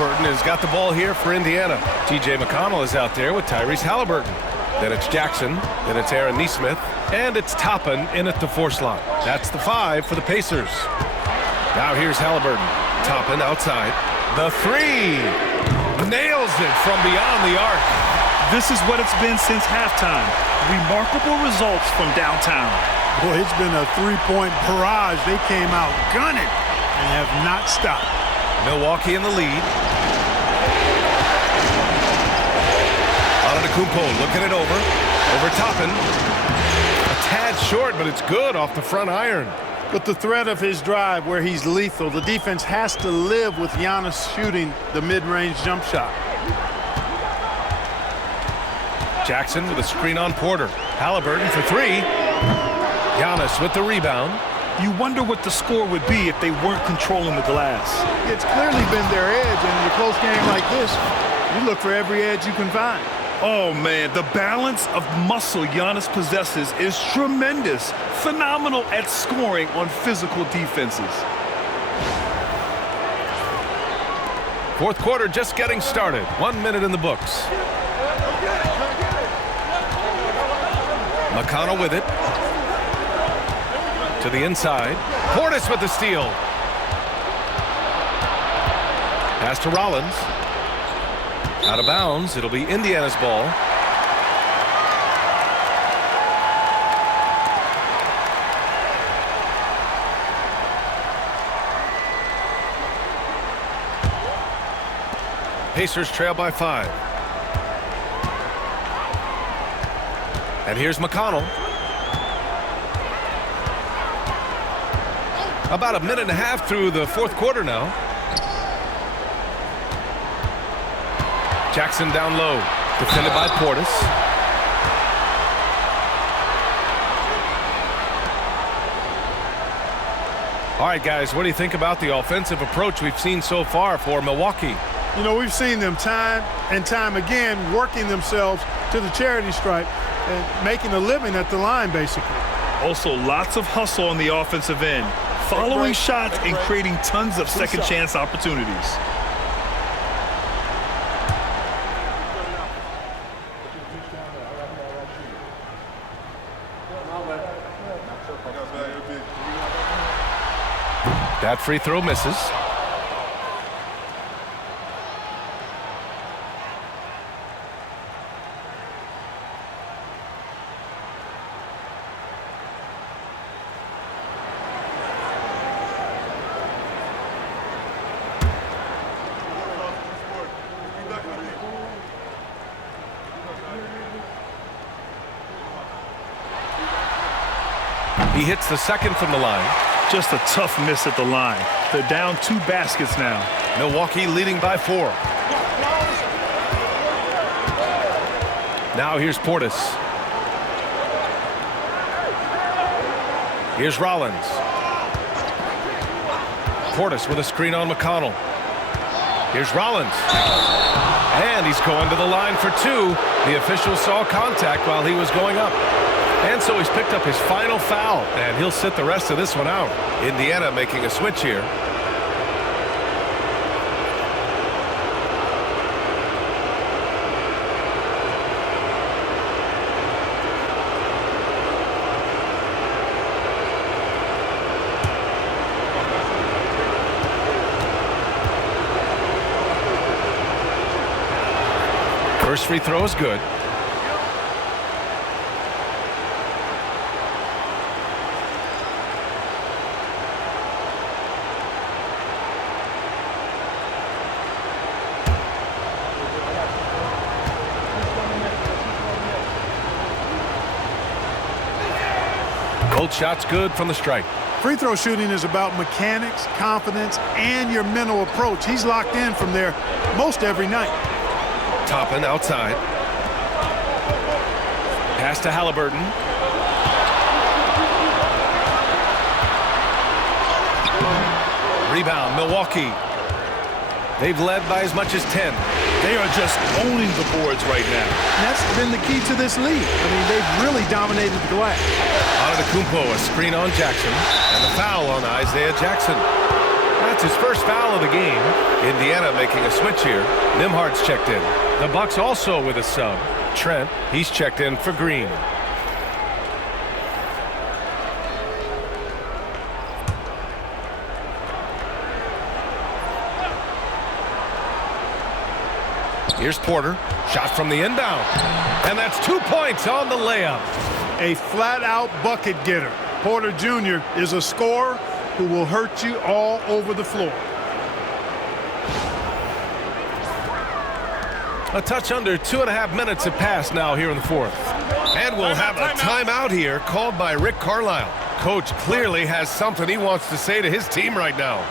Halliburton has got the ball here for Indiana. T.J. McConnell is out there with Tyrese Halliburton. Then it's Jackson. Then it's Aaron Nesmith. And it's Toppin in at the 4 slot. That's the 5 for the Pacers. Now here's Halliburton. Toppin outside. The 3. Nails it from beyond the arc. This is what it's been since halftime. Remarkable results from downtown. Boy, it's been a three-point barrage. They came out gunning and have not stopped. Milwaukee in the lead. Antetokounmpo looking it over Toppin. A tad short, but it's good off the front iron. With the threat of his drive where he's lethal, the defense has to live with Giannis shooting the mid-range jump shot. Jackson with a screen on Porter. Halliburton for 3. Giannis with the rebound. You wonder what the score would be if they weren't controlling the glass. It's clearly been their edge, and in a close game like this, you look for every edge you can find. Oh, man, the balance of muscle Giannis possesses is tremendous. Phenomenal at scoring on physical defenses. Fourth quarter just getting started. 1 minute in the books. McConnell with it. To the inside. Portis with the steal. Pass to Rollins. Out of bounds. It'll be Indiana's ball. Pacers trail by 5. And here's McConnell. About a minute and a half through the fourth quarter now. Jackson down low. Defended by Portis. All right, guys, what do you think about the offensive approach we've seen so far for Milwaukee? You know, we've seen them time and time again working themselves to the charity stripe and making a living at the line, basically. Also, lots of hustle on the offensive end. Following shots and creating tons of second chance opportunities. That free throw misses. He hits the second from the line. Just a tough miss at the line. They're down 2 baskets now. Milwaukee leading by 4. Now here's Portis. Here's Rollins. Portis with a screen on McConnell. Here's Rollins. And he's going to the line for 2. The official saw contact while he was going up. And so he's picked up his final foul, and he'll sit the rest of this one out. Indiana making a switch here. First free throw is good. Both shots good from the strike. Free throw shooting is about mechanics, confidence, and your mental approach. He's locked in from there most every night. Toppin outside. Pass to Halliburton. Rebound, Milwaukee. They've led by as much as 10. They are just owning the boards right now. And that's been the key to this league. I mean, they've really dominated the glass. Antetokounmpo, a screen on Jackson. And the foul on Isaiah Jackson. That's It's his first foul of the game. Indiana making a switch here. Nimhard's checked in. The Bucks also with a sub. Trent, he's checked in for Green. Here's Porter. Shot from the inbound. And that's 2 points on the layup. A flat-out bucket getter. Porter Jr. is a scorer who will hurt you all over the floor. A touch under 2.5 minutes have passed now here in the fourth. And we'll have a timeout here called by Rick Carlisle. Coach clearly has something he wants to say to his team right now.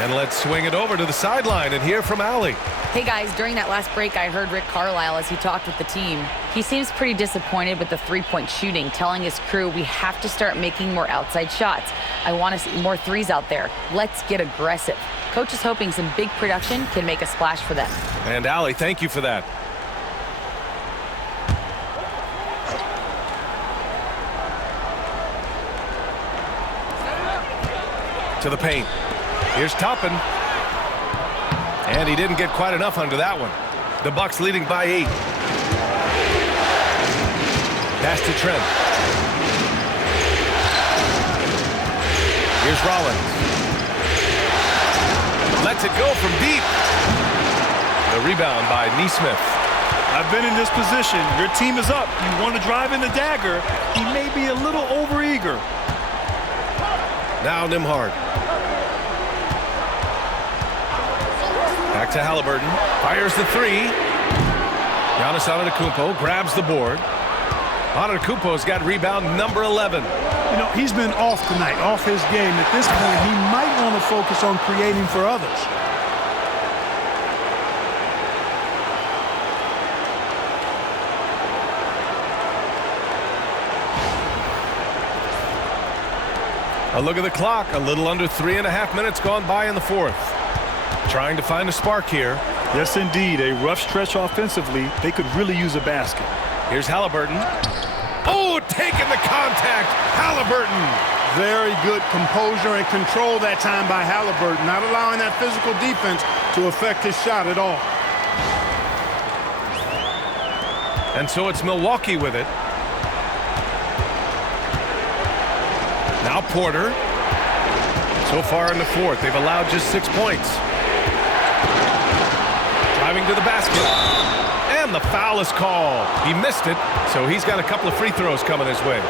And let's swing it over to the sideline and hear from Allie. Hey guys, during that last break, I heard Rick Carlisle as he talked with the team. He seems pretty disappointed with the three-point shooting, telling his crew we have to start making more outside shots. I want to see more threes out there. Let's get aggressive. Coach is hoping some big production can make a splash for them. And Allie, thank you for that. To the paint. Here's Toppin. And he didn't get quite enough under that one. The Bucks leading by 8. Pass to Trent. Here's Rollins. Lets it go from deep. The rebound by Nesmith. I've been in this position. Your team is up. You want to drive in the dagger. He may be a little overeager. Now Nimhard. Back to Halliburton. Fires the three. Giannis Antetokounmpo grabs the board. Antetokounmpo's got rebound number 11. You know, he's been off tonight, off his game. At this point, he might want to focus on creating for others. A look at the clock. A little under 3.5 minutes gone by in the fourth. Trying to find a spark here. Yes, indeed. A rough stretch offensively. They could really use a basket. Here's Halliburton. Oh, taking the contact. Halliburton. Very good composure and control that time by Halliburton, not allowing that physical defense to affect his shot at all. And so it's Milwaukee with it. Now Porter. So far in the fourth, they've allowed just 6 points. Driving to the basket. And the foul is called. He missed it, so he's got a couple of free throws coming his way.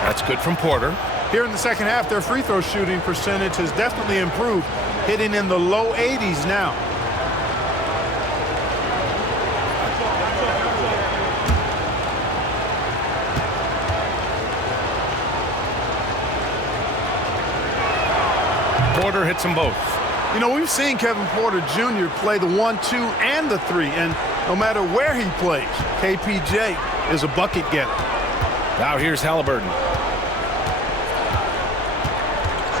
That's good from Porter. Here in the second half, their free throw shooting percentage has definitely improved, hitting in the low 80s now. Porter hits them both. You know, we've seen Kevin Porter Jr. play the 1, 2, and the 3, and no matter where he plays, KPJ is a bucket getter. Now here's Halliburton.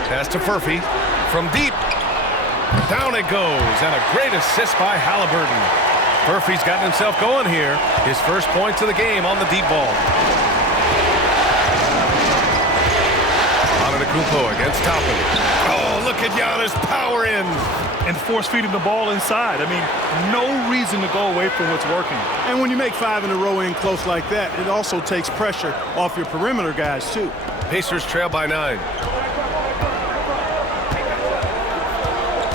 Pass to Furphy from deep. Down it goes, and a great assist by Halliburton. Furphy's gotten himself going here. His first points of the game on the deep ball. Antetokounmpo against Toppin. Oh, look at Giannis power in. And force-feeding the ball inside. I mean, no reason to go away from what's working. And when you make 5 in a row in close like that, it also takes pressure off your perimeter guys, too. Pacers trail by 9.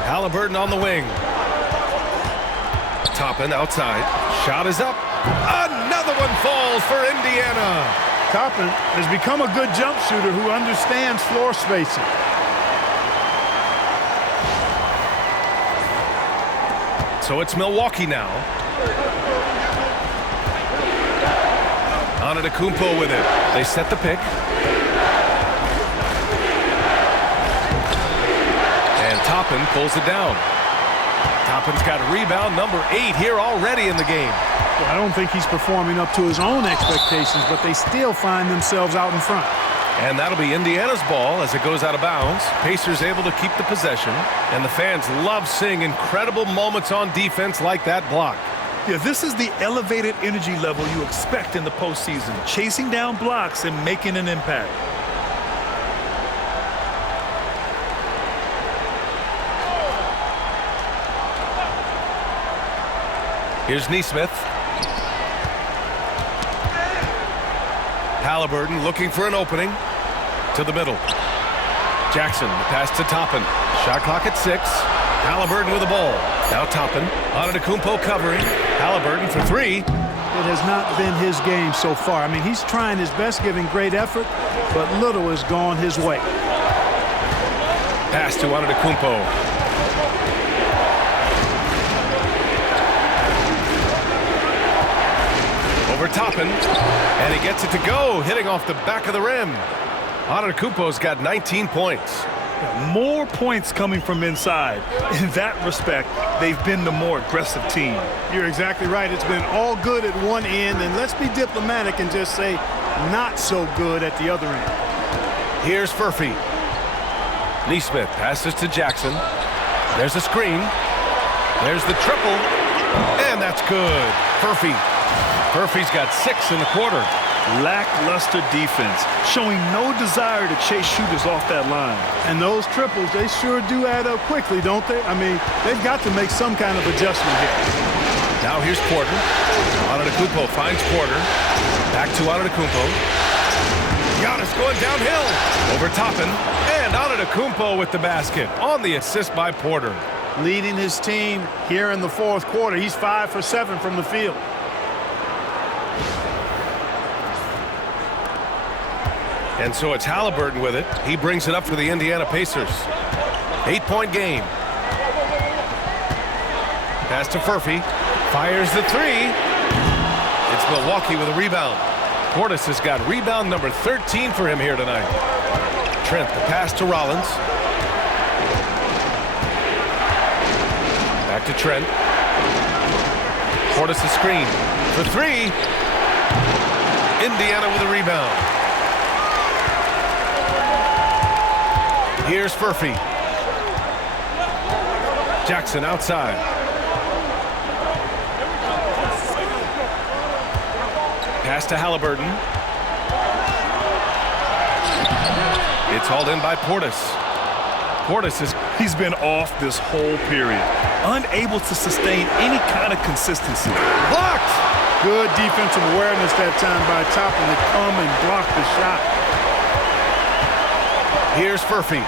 Halliburton on the wing. Toppin outside. Shot is up. Another one falls for Indiana. Toppin has become a good jump shooter who understands floor spacing. So it's Milwaukee now. Antetokounmpo with it. They set the pick. And Toppin pulls it down. Toppin's got rebound number 8 here already in the game. Well, I don't think he's performing up to his own expectations, but they still find themselves out in front. And that'll be Indiana's ball as it goes out of bounds. Pacers able to keep the possession. And the fans love seeing incredible moments on defense like that block. Yeah, this is the elevated energy level you expect in the postseason. Chasing down blocks and making an impact. Here's Nesmith. Halliburton looking for an opening to the middle. Jackson, the pass to Toppin. Shot clock at 6. Halliburton with the ball. Now Toppin. Antetokounmpo covering. Halliburton for 3. It has not been his game so far. I mean, he's trying his best, giving great effort, but little has gone his way. Pass to Antetokounmpo. Over Toppin, and he gets it to go, hitting off the back of the rim. Antetokounmpo's got 19 points. More points coming from inside. In that respect, they've been the more aggressive team. You're exactly right. It's been all good at one end, and let's be diplomatic and just say not so good at the other end. Here's Furphy. Nesmith passes to Jackson. There's a screen. There's the triple, and that's good. Furphy's got 6 in the quarter. Lackluster defense, showing no desire to chase shooters off that line. And those triples, they sure do add up quickly, don't they? I mean, they've got to make some kind of adjustment here. Now here's Porter. Antetokounmpo finds Porter. Back to Antetokounmpo. Giannis going downhill. Over Toppin. And Antetokounmpo with the basket on the assist by Porter. Leading his team here in the fourth quarter. He's 5 for 7 from the field. And so it's Halliburton with it. He brings it up for the Indiana Pacers. 8-point game. Pass to Furphy. Fires the 3. It's Milwaukee with a rebound. Portis has got rebound number 13 for him here tonight. Trent, the pass to Rollins. Back to Trent. Portis a screen for 3. Indiana with a rebound. Here's Furphy. Jackson outside. Pass to Halliburton. It's hauled in by Portis. He's been off this whole period. Unable to sustain any kind of consistency. Blocked! Good defensive awareness that time by Toppin to come and block the shot. Here's Furphy.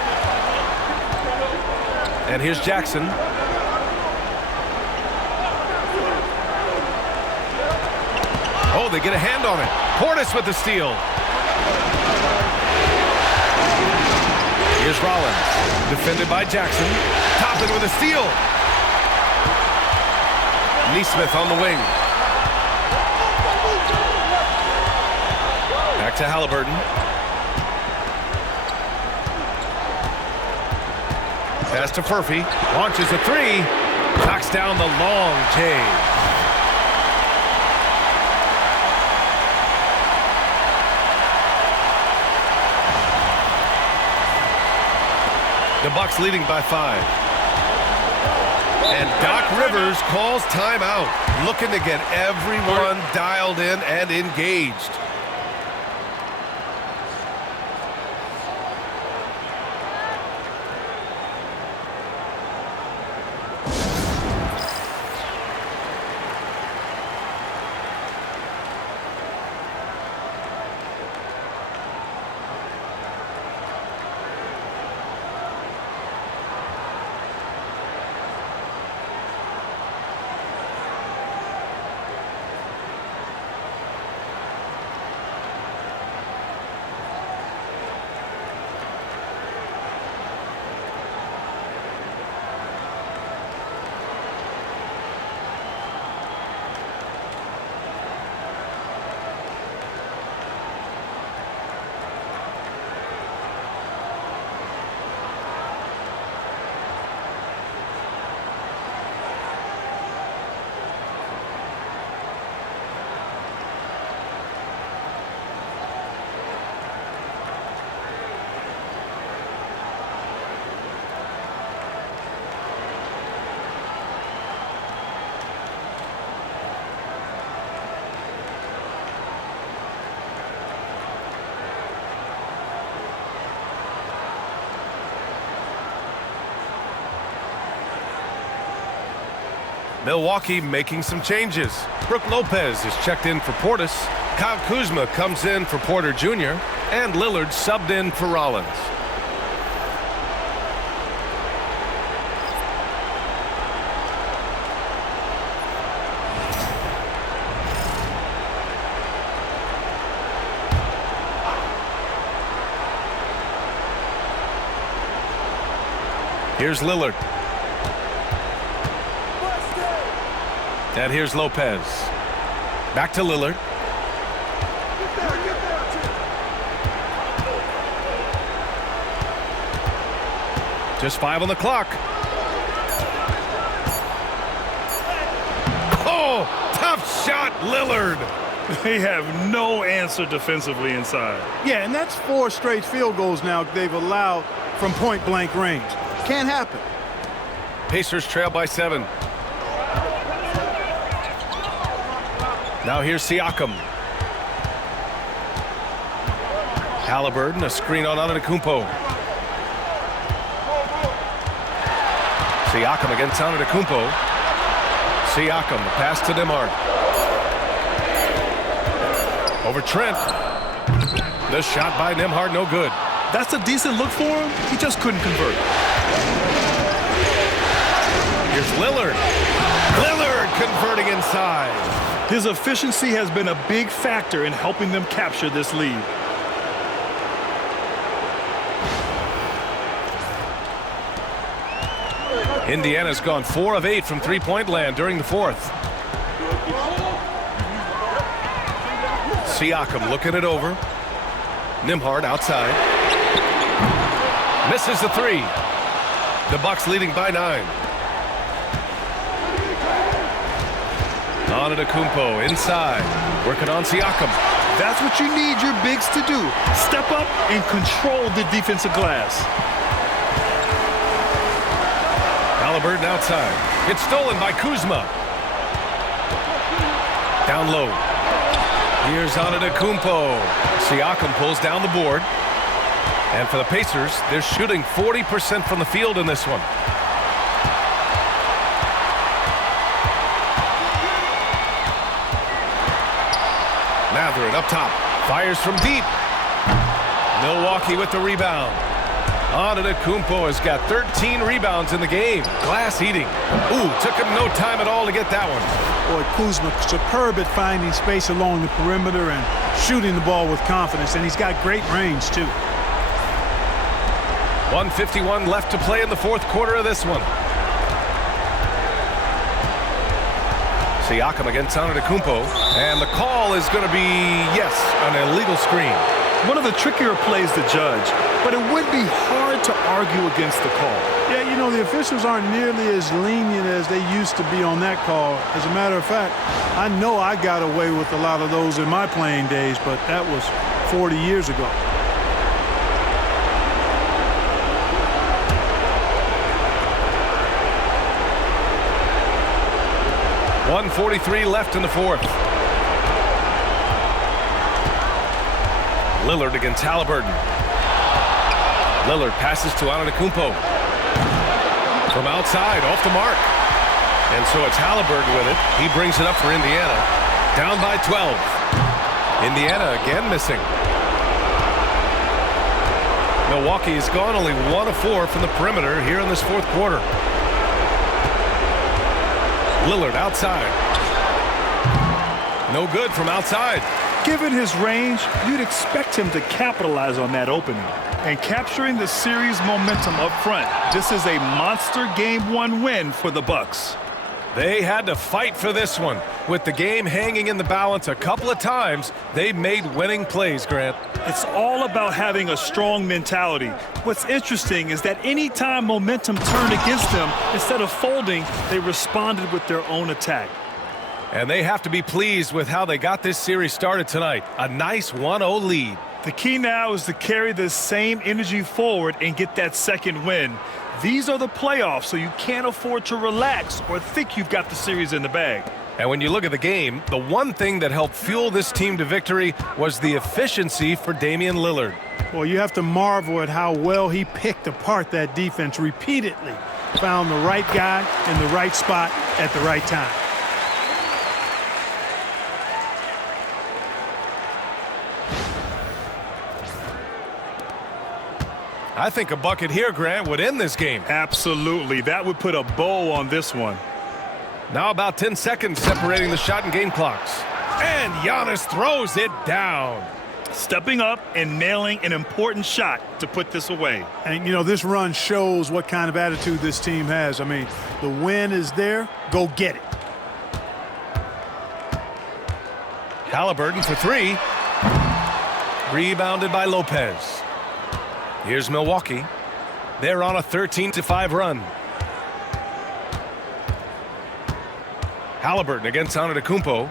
And here's Jackson. Oh, they get a hand on it. Portis with the steal. Here's Rollins. Defended by Jackson. Toppin with a steal. Nesmith on the wing. Back to Halliburton. Pass to Furphy. Launches a three. Knocks down the long J. The Bucks leading by 5. And Doc Rivers calls timeout, looking to get everyone dialed in and engaged. Milwaukee making some changes. Brook Lopez is checked in for Portis. Kyle Kuzma comes in for Porter Jr. And Lillard subbed in for Rollins. Here's Lillard. And here's Lopez. Back to Lillard. Just 5 on the clock. Oh, tough shot, Lillard. They have no answer defensively inside. Yeah, and that's 4 straight field goals now they've allowed from point-blank range. Can't happen. Pacers trail by 7. Now here's Siakam. Halliburton, a screen on Antetokounmpo. Siakam against Antetokounmpo. Siakam, the pass to Nembhard. Over Trent. The shot by Nembhard, no good. That's a decent look for him. He just couldn't convert. Here's Lillard. Lillard converting inside. His efficiency has been a big factor in helping them capture this lead. Indiana's gone 4 of 8 from three-point land during the 4th. Siakam looking it over. Nembhard outside. Misses the 3. The Bucks leading by 9. Antetokounmpo inside, working on Siakam. That's what you need your bigs to do. Step up and control the defensive glass. Halliburton outside. It's stolen by Kuzma. Down low. Here's Antetokounmpo. Siakam pulls down the board. And for the Pacers, they're shooting 40% from the field in this one. Mathurin up top. Fires from deep. Milwaukee with the rebound. Antetokounmpo has got 13 rebounds in the game. Glass eating. Ooh, took him no time at all to get that one. Boy, Kuzma, superb at finding space along the perimeter and shooting the ball with confidence, and he's got great range, too. 1:51 left to play in the 4th quarter of this one. Siakam against Antetokounmpo, and the call is going to be, yes, an illegal screen. One of the trickier plays to judge, but it would be hard to argue against the call. Yeah, you know, the officials aren't nearly as lenient as they used to be on that call. As a matter of fact, I know I got away with a lot of those in my playing days, but that was 40 years ago. .143 left in the fourth. Lillard against Haliburton. Lillard passes to Antetokounmpo. From outside, off the mark. And so it's Haliburton with it. He brings it up for Indiana. Down by 12. Indiana again missing. Milwaukee has gone only 1 of 4 from the perimeter here in this fourth quarter. Lillard outside. No good from outside. Given his range, you'd expect him to capitalize on that opening. And capturing the series momentum up front, this is a monster Game 1 win for the Bucks. They had to fight for this one. With the game hanging in the balance a couple of times, they made winning plays, Grant. It's all about having a strong mentality. What's interesting is that any time momentum turned against them, instead of folding, they responded with their own attack. And they have to be pleased with how they got this series started tonight. A nice 1-0 lead. The key now is to carry this same energy forward and get that second win. These are the playoffs, so you can't afford to relax or think you've got the series in the bag. And when you look at the game, the one thing that helped fuel this team to victory was the efficiency for Damian Lillard. Well, you have to marvel at how well he picked apart that defense repeatedly. Found the right guy in the right spot at the right time. I think a bucket here, Grant, would end this game. Absolutely. That would put a bow on this one. Now about 10 seconds separating the shot and game clocks. And Giannis throws it down. Stepping up and nailing an important shot to put this away. And, you know, this run shows what kind of attitude this team has. I mean, the win is there. Go get it. Haliburton for 3. Rebounded by Lopez. Here's Milwaukee. They're on a 13-5 run. Haliburton against Antetokounmpo.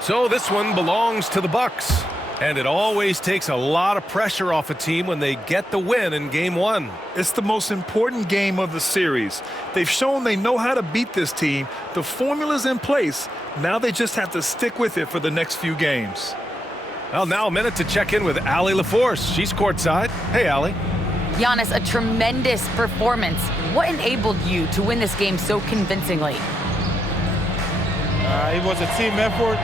So this one belongs to the Bucks. And it always takes a lot of pressure off a team when they get the win in Game 1. It's the most important game of the series. They've shown they know how to beat this team. The formula's in place. Now they just have to stick with it for the next few games. Well, now a minute to check in with Allie LaForce. She's courtside. Hey, Allie. Giannis, a tremendous performance. What enabled you to win this game so convincingly? It was a team effort.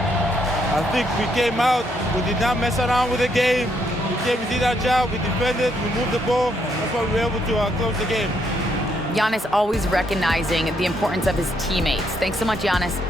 I think we came out, we did not mess around with the game. We did our job, we defended, we moved the ball. That's why we were able to close the game. Giannis always recognizing the importance of his teammates. Thanks so much, Giannis.